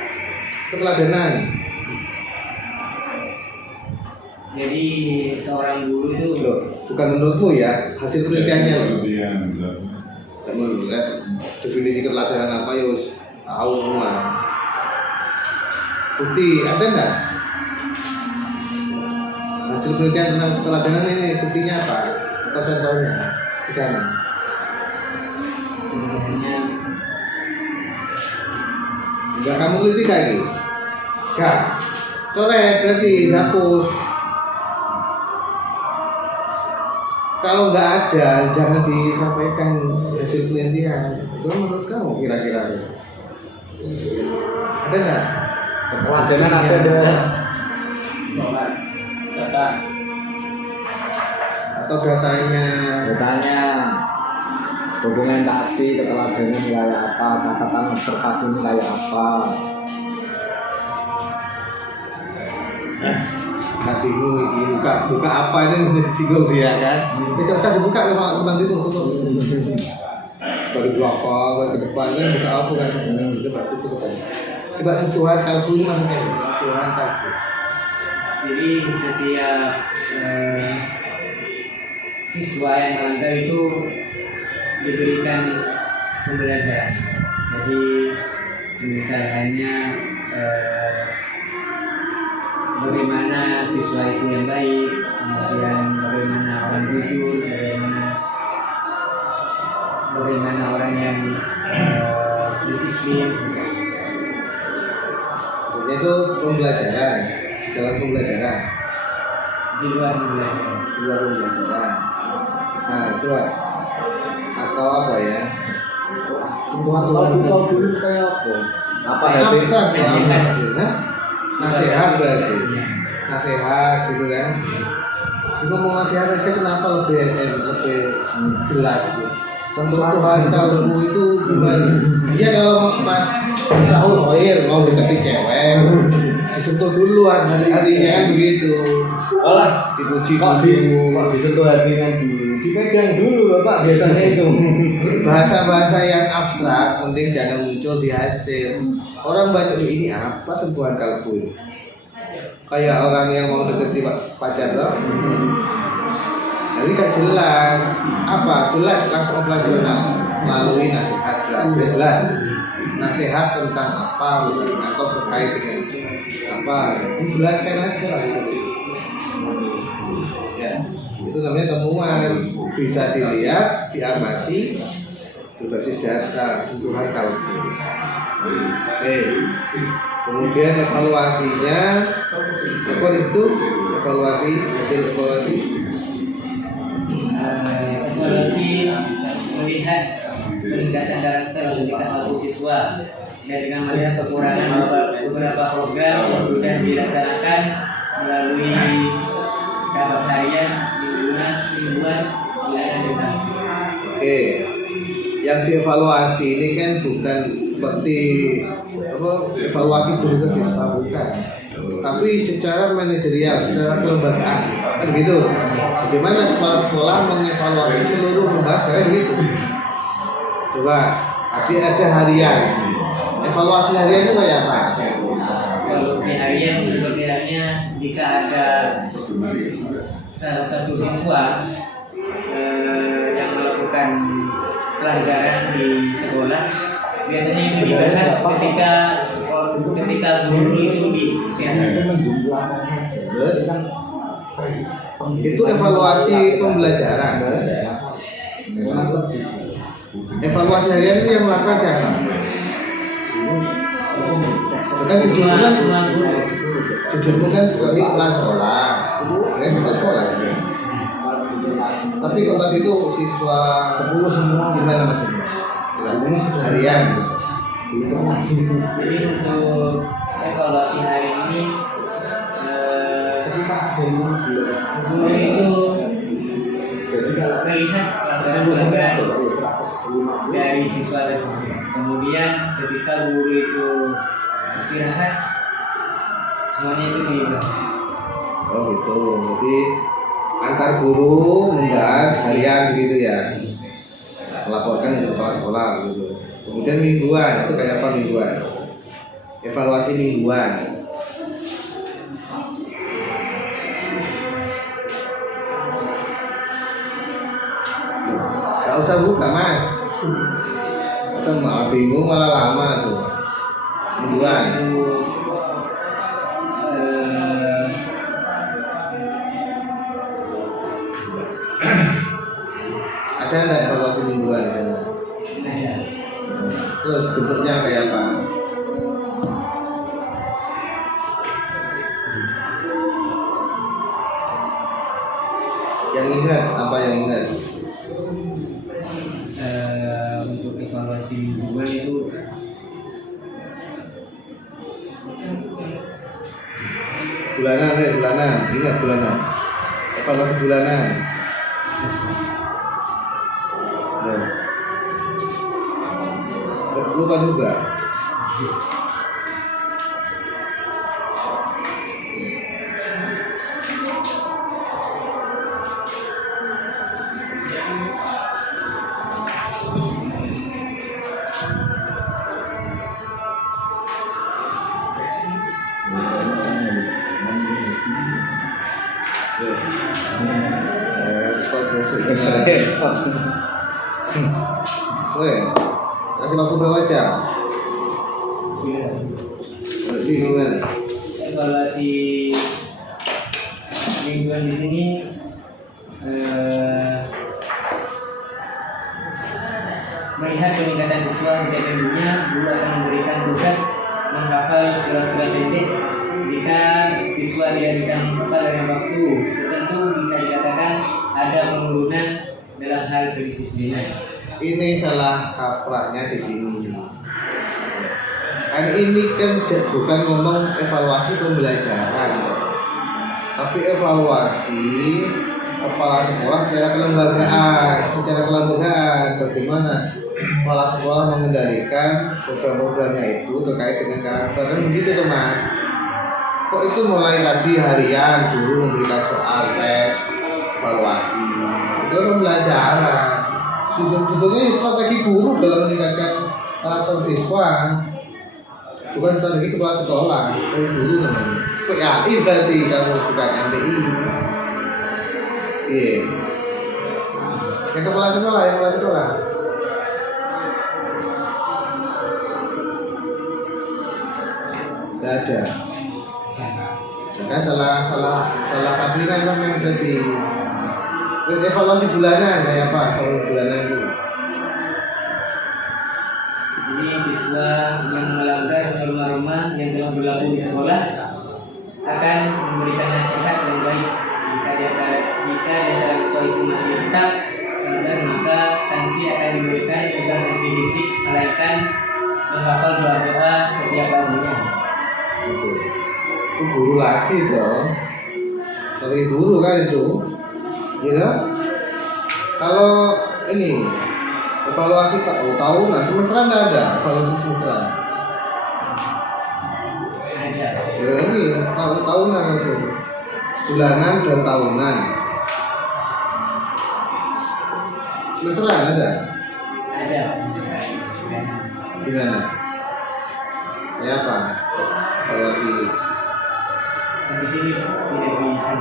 Keteladanan. Jadi seorang guru itu Loh, bukan menurutmu ya, hasil penelitiannya loh. Penelitian. Dan menurut definisi keteladanan apa ya wis tahu semua. Bukti ada enggak? Hasil penelitian tentang keteladanan ini buktinya apa? Atau contohnya di sana? sebenarnya Enggak kamu teliti lagi? Enggak. Coret berarti hapus. Kalau nggak ada, jangan disampaikan hasil penelitian. Itu menurut kamu kira-kira? Ada nggak? Keteladanan ada. sholat, kata Atau datanya? Bertanya dokumentasi keteladanan kayak apa, catatan observasi ini kayak apa. Nggak bingung ini buka apa ini bingung dia kan? Bisa usah dibuka memang bingung tuh. Baru belakang, baru ke depan kan buka apa kan? Coba tutup kan. Coba sentuhan kalbu ini maksudnya sentuhan kalbu. jadi setiap siswa yang melanggar itu diberikan pembelajaran. Jadi semisal hanya bagaimana siswa itu yang baik, kemudian bagaimana orang jujur, bagaimana orang yang disiplin. Maksudnya itu pembelajaran, dalam pembelajaran, Di luar pembelajaran. luar pembelajaran. Nah itu Pak. Atau apa ya? Sentuhan kalbu itu kayak apa? Apa happy? Abstrak, Nasihat. Hah? Nasihat berarti. Ya. Nasihat gitu kan? Itu mau nasihat aja kenapa lebih jelas gitu. Sentuhan kalbu itu gimana? Iya kalau Mas tahu lawyer mau deketin cewek, disentuh duluan hatinya kan begitu. Dipuji Kok dulu. disentuh hatinya dulu, dipegang dulu Bapak biasanya itu. Bahasa-bahasa yang abstrak penting jangan muncul di hasil. Orang baca ini apa sentuhan kalbu? Kayak orang yang mau deketi pacar loh. Jadi gak jelas apa jelas langsung operasional melalui nasihat jelas nasihat tentang apa misalnya atau terkait dengan apa dijelaskan aja langsung ya itu namanya temuan bisa dilihat diamati berbasis data sentuhan kalbu. Oke kemudian evaluasinya apa itu evaluasi hasil evaluasi evaluasi melihat peningkatan karakter atau tingkat mampu siswa dan dengan melihat kekurangan beberapa program yang sudah dilaksanakan melalui rapat harian, mingguan, bulanan dan Oke, yang dievaluasi ini kan bukan seperti apa evaluasi guru ke siswa bukan, tapi secara manajerial, secara kelembagaan kan gitu. Bagaimana kepala sekolah mengevaluasi seluruh lembaga kan gitu. Coba, ada harian. Evaluasi harian itu kayak apa? evaluasi harian seperti halnya jika ada salah satu siswa yang melakukan pelanggaran di sekolah, biasanya itu dibahas ketika guru itu diistirahatkan. Terus, itu evaluasi pembelajaran. Evaluasi harian ini yang melakukan siapa? Bukan jujur kan seperti kepala sekolah, kan kepala sekolah. Tapi kalau tadi itu siswa 10 semua gimana maksudnya? Harian. Jadi untuk evaluasi hari ini guru itu melihat pelanggaran dari siswa tersebut. Kemudian ketika guru itu istirahat, semuanya itu dibahas. Oh gitu, jadi antar guru membahas harian gitu ya, melaporkan ke kepala sekolah gitu. Kemudian mingguan, itu kayak apa mingguan? Evaluasi mingguan. Gak usah buka mas, kita malah bingung malah lama tuh. Mingguan. Ada nggak evaluasi mingguan di sana? Ada. Terus bentuknya kayak apa? Yang ingat apa yang ingat? Untuk evaluasi mingguan itu Bulanan, ingat bulanan. Evaluasi bulanan. Nah. Lupa juga. Weh, kasih waktu berapa jam? Lebih gimana? evaluasi mingguan di sini melihat peningkatan siswa setiap minggunya, guru akan memberikan tugas menghafal surat-surat pendek. Jika siswa tidak bisa menghafal dalam waktu tertentu, bisa dikatakan ada penurunan dalam hal kedisiplinan. Ini salah kaprahnya di sini. Kan ini kan bukan ngomong evaluasi pembelajaran, tapi evaluasi kepala sekolah secara kelembagaan, bagaimana kepala sekolah mengendalikan program-programnya itu terkait dengan karakter, kan begitu tuh mas. Kok itu mulai tadi harian guru memberikan soal tes evaluasi, itu pembelajaran. Sebetulnya strategi guru dalam meningkatkan karakter siswa, bukan strategi kepala sekolah, strategi guru namanya. PAI berarti kamu bukan MPI. Iya. Yang kepala sekolah, Gak ada. Maka salah aplikasi kan yang berarti. Terus evaluasi bulanan kayak apa? Evaluasi bulanan itu. Jadi siswa yang melanggar norma-norma yang telah berlaku di sekolah akan memberikan nasihat yang baik. Jika di antara siswa itu masih tetap melanggar, maka sanksi akan diberikan, bukan sanksi fisik, melainkan menghafal doa-doa setiap tahunnya. Itu guru lagi dong. Dari guru kan itu. Ya. Kalau ini evaluasi tahunan, semesteran nggak ada evaluasi semesteran. Ada. Ya ini tahunan langsung, bulanan dan tahunan. Semesteran ada. Ada. Gimana? Kayak apa? Evaluasi. Di sini tidak bisa.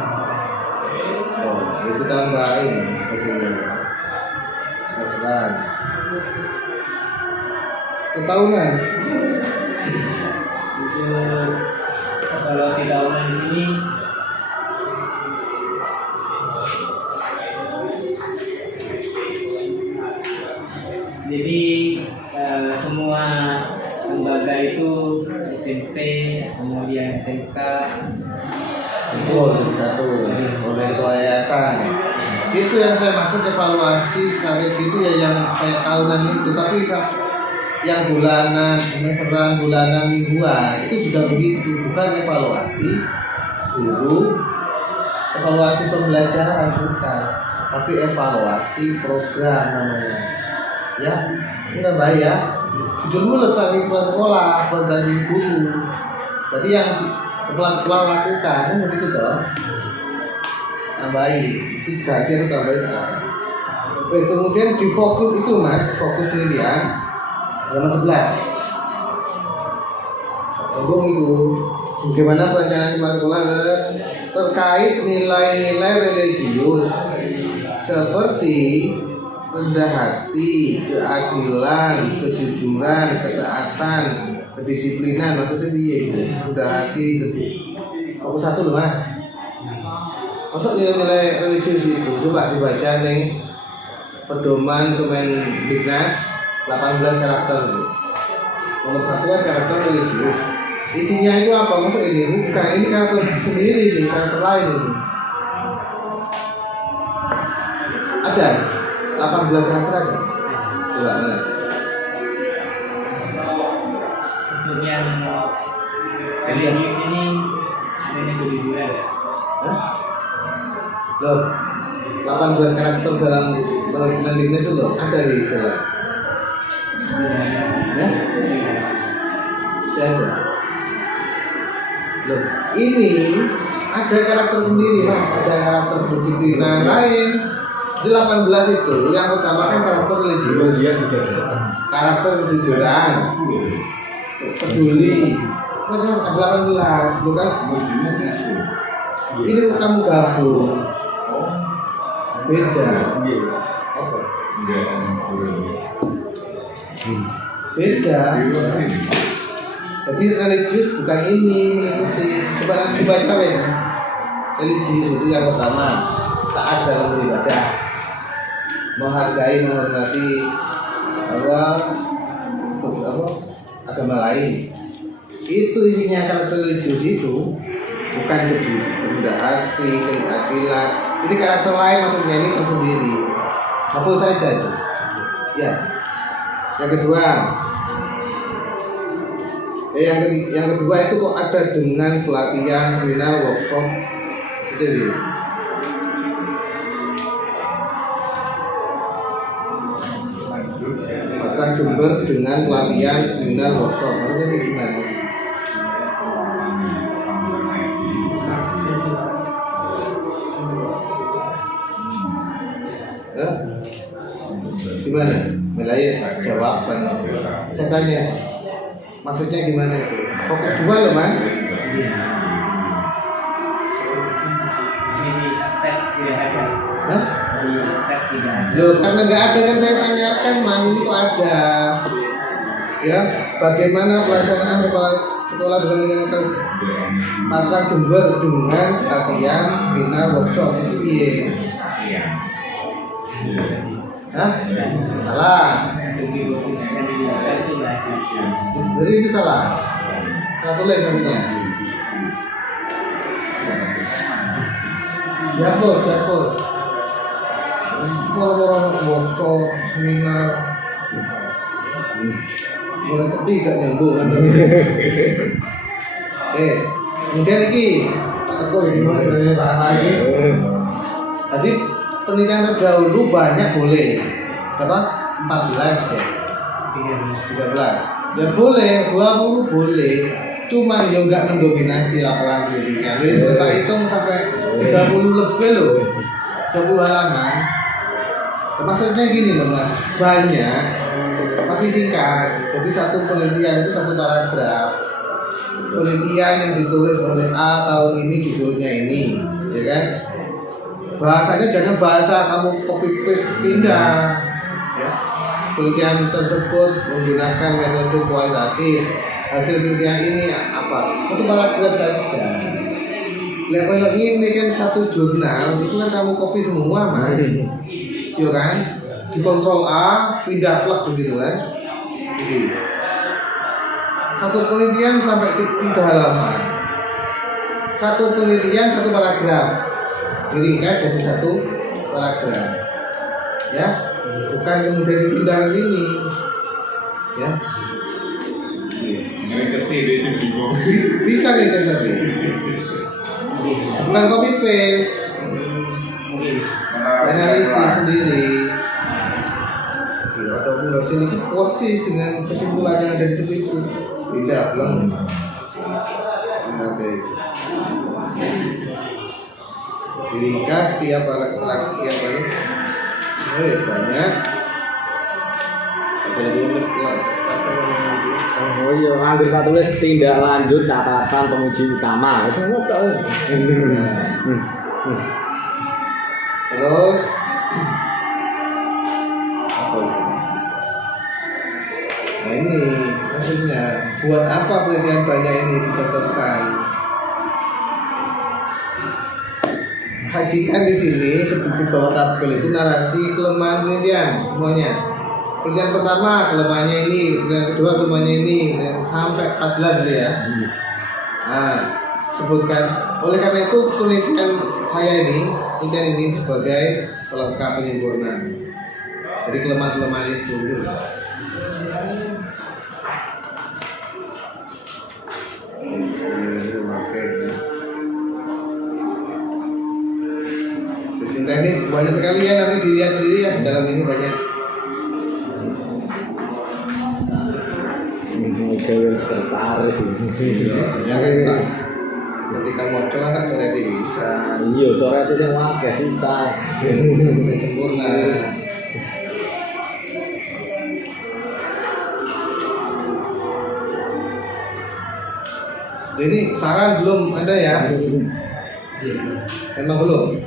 Oh, itu tambahin hasilnya. Semesteran. Tahunan. Untuk evaluasi tahunan di sini jadi semua lembaga itu SMP, kemudian SMK Betul, jadi satu. Oleh ketua yayasan. Itu yang saya maksud evaluasi strategi itu ya yang kayak tahunan itu, tapi yang bulanan, semesteran, bulanan, mingguan itu juga begitu, bukan evaluasi guru, evaluasi pembelajaran bukan, tapi evaluasi program namanya. Ya, ini baik ya. Jujur dulu strategi kepala sekolah, strategi guru. Berarti yang setelah lakukan kan begitu toh, tambahin itu ganti atau tambahin sekarang. Terus kemudian di fokus itu mas, fokus penelitian halaman 11. Ngomong itu bagaimana perencanaan sekolah terkait nilai-nilai religius seperti rendah hati, keadilan, kejujuran, ketaatan, kedisiplinan. Maksudnya piye itu? Rendah hati, fokus satu loh mas. Masuk nilai-nilai religius itu coba dibaca nih pedoman Kemendiknas 18 karakter. Nomor 1 kan karakter religius. Isinya itu apa? Masuk ini bukan, ini karakter sendiri nih, karakter lain ini. Ada 18 karakter ada. Coba nah. Untuk yang religius ini adanya kejujuran ya. Hah? Loh, 18 karakter dalam Kemendiknas itu loh, ada di dalam. Ya? Tidak ada. Loh, ini ada karakter sendiri mas, ada karakter disiplinan lain. Di 18 itu, yang pertama kan karakter religius, Dia sudah karakter kejujuran, peduli. Ada 18, bukan? Ini kamu gabung, beda, beda. Jadi religius bukan ini mengikuti. Coba nanti baca ya. Religius itu yang pertama taat dalam beribadah, menghargai, menghormati agama lain. Itu isinya karakter religius itu, bukan rendah hati, keadilan. Ini karakter lain maksudnya, ini tersendiri. Hapus saja itu. Ya. Yang kedua, yang kedua itu kok ada dengan pelatihan, seminar, workshop, sendiri. Bahkan Jember dengan pelatihan, seminar, workshop, maksudnya gimana? Gimana? Melaya jawab kan? Saya tanya, maksudnya gimana itu? Fokus dua loh mas. Ini akses tidak ada. Hah? Di akses tidak ada. Loh, karena nggak ada kan saya tanyakan mas, ini kok ada? Ya, bagaimana pelaksanaan kepala sekolah dengan Matra Jember dengan latihan, seminar, workshop itu iya. Hah? Salah. Di fokus yang di akses itu tidak ada. Jadi itu salah. Salah tulis namanya. Dihapus. Orang-orang workshop, seminar. Yang ketiga nyambung kan. Kemudian ini aku gimana lagi. Tadi penelitian terdahulu banyak boleh. Berapa? 14 ya. 13. Dan boleh, 20 boleh. Cuma ya enggak mendominasi laporan penelitian. Jadi kita hitung sampai 30 lebih loh. 30 halaman. Maksudnya gini loh mas, banyak tapi singkat. Jadi satu penelitian itu satu paragraf. Penelitian yang ditulis oleh A tahun ini judulnya ini, ya kan? Bahasanya jangan bahasa kamu copy paste pindah. Ya. Penelitian tersebut menggunakan metode kualitatif. Hasil penelitian ini apa? Satu paragraf saja. Lihat kayak ini kan satu jurnal itu kan kamu copy semua mas. Iya kan? Di kontrol A, pindah plug begitu kan? Jadi, satu penelitian sampai 3 halaman. Satu penelitian satu paragraf. Diringkas jadi satu paragraf. Ya, bukan kemudian dipindah ke sini. Ya. Ini kesini deh sih bingung. Bisa ringkas tapi. Bukan copy paste. Analisis sendiri. Ataupun dosen itu persis dengan kesimpulan yang ada di situ itu beda belum. lantai. Diringkas tiap banyak. Ada tulis apa yang Oh iya, anggur tak tulis tindak lanjut catatan penguji utama. Itu apa? terus apa itu? Nah ini maksudnya buat apa penelitian banyak ini dicontohkan? Sajikan di sini seperti bawah tabel itu narasi kelemahan penelitian semuanya. Penelitian pertama kelemahannya ini, penelitian kedua kelemahannya ini, dan sampai 14 gitu ya. Nah, sebutkan. Oleh karena itu penelitian saya ini sebagai pelengkap penyempurna. Jadi kelemahan-kelemahan itu. Mesin teknik banyak sekali ya, nanti dilihat sendiri ya, dalam ini banyak. Miguel sekretaris Ya kan Pak. Ketika mau coba kan coret bisa. iya, coret itu yang wakil sisa Sempurna. Ini saran belum ada ya? Emang belum?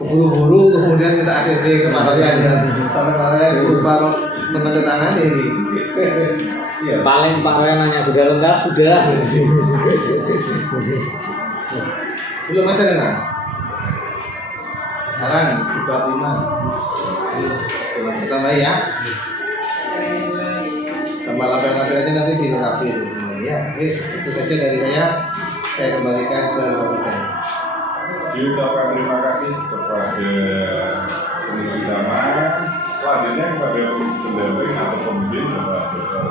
Keburu-buru kemudian kita ACC ke Paroyan ya. Sampai berupa menandatangani ini. ya. Paling Pak Roy nanya sudah lengkap, sudah. Belum ada kan? Saran di bab 5. Coba kita tambah ya. Tambah lampiran aja nanti dilengkapi ini ya. Oke, itu saja dari saya. Saya kembalikan ke Bapak. Diucapkan terima kasih kepada peneliti zaman. Selanjutnya kepada pendamping atau pembimbing Bapak Dr.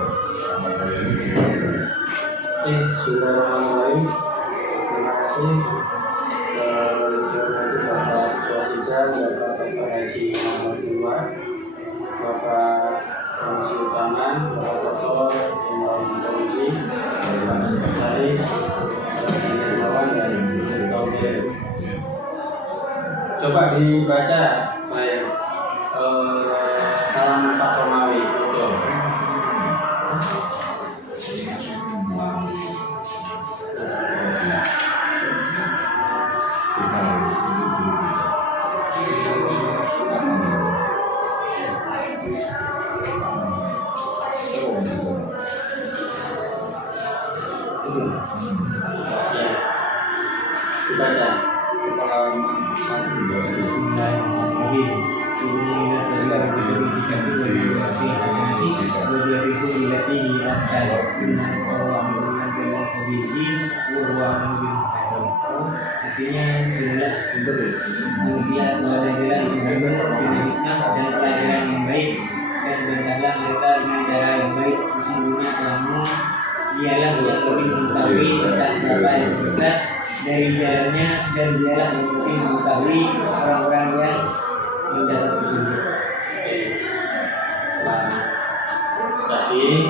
Ahmad Bayani. Bismillahirrahmanirrahim. Terima kasih kepada Bapak Wasida, Bapak Haji Muhammad Iwan, Bapak Komisi Utama, Bapak Dr. Imam Fauzi, Bapak Sekretaris, Bapak Hermawan dan Tauhid. Coba dibaca baik halaman Pak Romawi itu. Dibaca. Bismillahirrahmanirrahim. Inna sallallahu alaihi artinya semudah manusia kepada jalan yang benar dengan hikmah dan pelajaran yang baik, dan bantahlah mereka dengan cara yang baik. Sesungguhnya kamu dialah yang lebih mengetahui tentang siapa yang sesat dari jalannya, dan dialah yang lebih mengetahui orang-orang yang mendapat petunjuk. Nah, tadi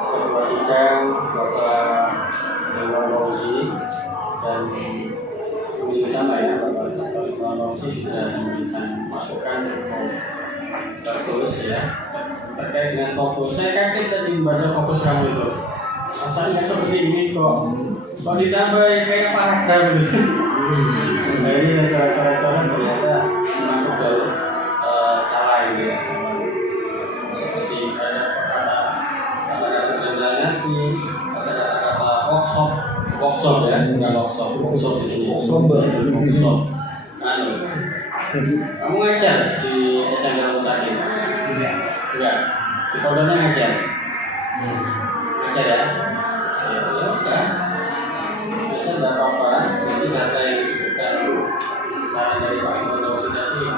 ketua sidang Bapak Imam Fauzi dan Komisi Utama ya, Bapak Dr. Imam Fauzi sudah memberikan masukan bagus ya terkait dengan fokus. Saya kaget tadi membaca fokus kamu itu. Rasanya seperti ini kok ditambah kayak paragraf gitu. Nah ini cara-cara ternyata memang betul salah gitu ya. Seperti ada kata-kata terjemahan nanti, kata-kata workshop ya, bukan workshop di sini. Workshop. Kamu ngajar di SMP Mutakin? Enggak. Di Pondoknya ngajar? Ngajar ya? Ya udah. Biasa tidak apa-apa. Jadi data yang disebutkan saran dari Pak Imam Fauzi tadi ya,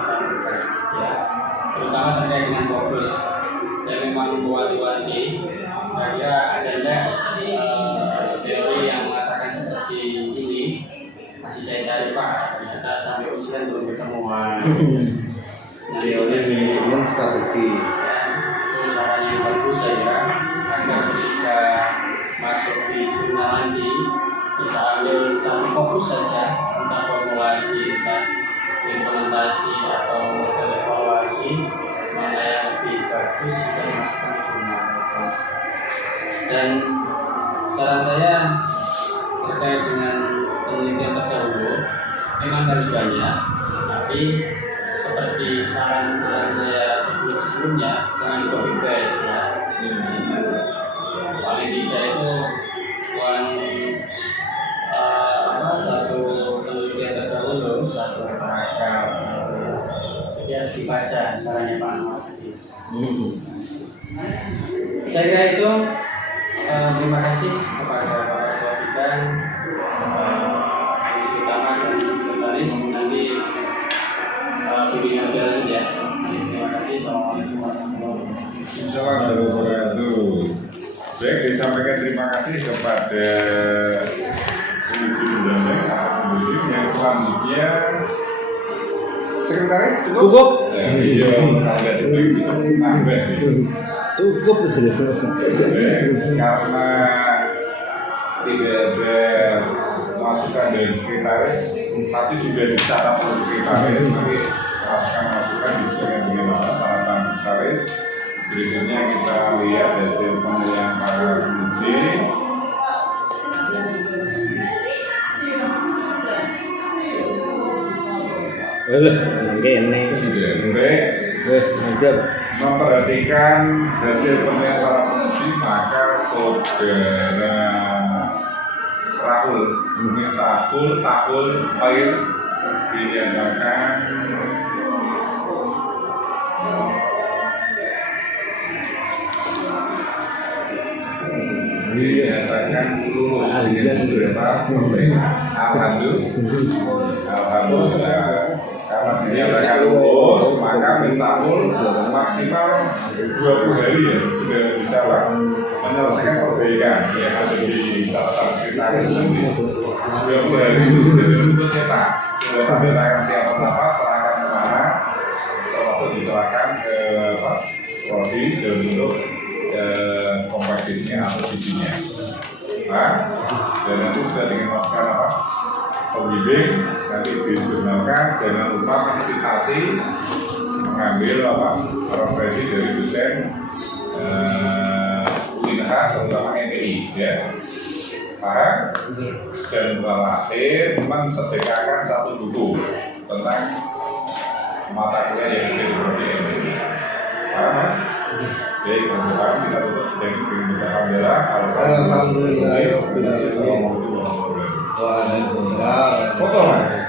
terutama terkait dengan fokus dan memang wanti-wanti saya ada teori yang mengatakan seperti ini. Masih saya cari Pak, ternyata sampai ujian belum ketemuan. Teori manajemen strategi. Itu caranya yang bagus saja agar ketika masuk di jurnal nanti bisa ambil satu fokus saja, entah formulasi, entah implementasi atau model evaluasi, mana yang lebih bagus bisa dimasukkan ke jurnal. Dan saran saya terkait dengan penelitian terdahulu memang harus banyak, tapi seperti saran-saran saya sebelumnya jangan copy paste ya. Paling tidak itu satu penelitian terdahulu, satu paragraf, jadi harus dibaca sarannya Pak Anwar tadi. Saya kira itu. Terima kasih kepada Bapak Ketua Sidang, Komisi Utama dan Sekretaris. Nanti bimbingan berjalan ya. Terima kasih. Assalamualaikum warahmatullahi wabarakatuh. Assalamualaikum. Baik, disampaikan terima kasih kepada Komisi Undang-Undang yang selanjutnya Sekretaris Cukup. Iya, ada itu nambah. Cukup sudah. Karena tidak ada masukan dari sekretaris, tapi sudah dicatat oleh sekretaris, nanti masukan disesuaikan bagaimana harapan sekretaris. Berikutnya kita lihat hasil pemilihan para komisi. Ini Sudah baik. mantap. Memperhatikan hasil pemilihan para komisi, maka saudara Rahul Tahul Air dinyatakan lulus dengan beberapa perbaikan. Alhamdulillah. Karena dinyatakan lulus, maka Tahul maksimal 20 hari ya sudah bisa menyelesaikan perbaikan yang ada di catatan sekretaris nanti. 20 hari itu sudah betul cetak, sudah dinyatakan siapa nafas, serahkan kemana, termasuk diserahkan ke Pak Prodi dan untuk kompetisinya atau visinya. Nah, dan nanti sudah dengan masukan apa? Pembimbing nanti dijurnalkan. Jangan lupa konsultasi mengambil apa profesi dari dosen UINH terutama NTI ya. Paham? Dan terakhir mensedekahkan satu buku tentang mata kuliah yang diprodi NTI. Paham mas? Baik, teman-teman kita tutup dengan alhamdulillah. Alhamdulillah. Assalamualaikum warahmatullahi wabarakatuh. Waalaikumsalam. Foto mas.